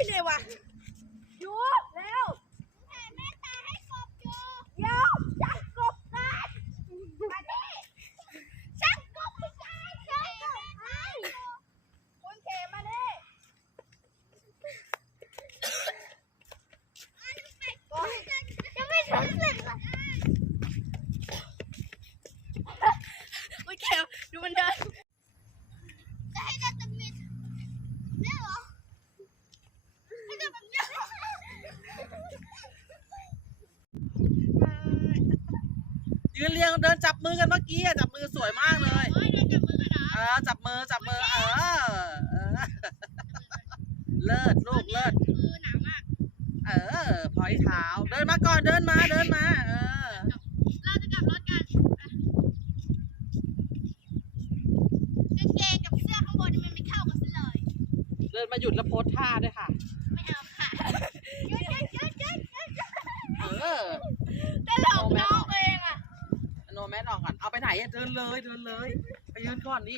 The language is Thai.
อยู่เร็วแผ่เมตตาให้กบอยู่เดี๋ยวจับกบกันมาดิช่างกบตายช่างกบให้คุณเขมมาดิยังไม่ถึงเสร็จเลยคุณเขมดูมันเดิน จะให้จะมีเนี่ยเหรอให้จะแบบเนี้ย ยืนเรียงเดินจับมือกันเมื่อกี้อะจับมือสวยมากเลยโอ้ยเดี๋ยวจับมือกันเหรอเออจับมือจับมือเออเออเลิศลูกเลิศคือหนามากเออพอยเท้าเดินมาก่อนเดินมาเดินมาเออเราจะกลับรถกันอะกางเกงกับเสื้อข้างบนนี่มันไม่เข้ากันซะเลย เดินมาหยุดแล้วโพสท่าด้วยค่ะ ไม่เอาค่ะหยุดหยุดหยุดหยุดหยุดหยุดเออ ตลกน้องตัวเองอะ โนแมนออกก่อนเอา ไหนอะเดินเลยเดินเลย ไปยืนก่อนดิ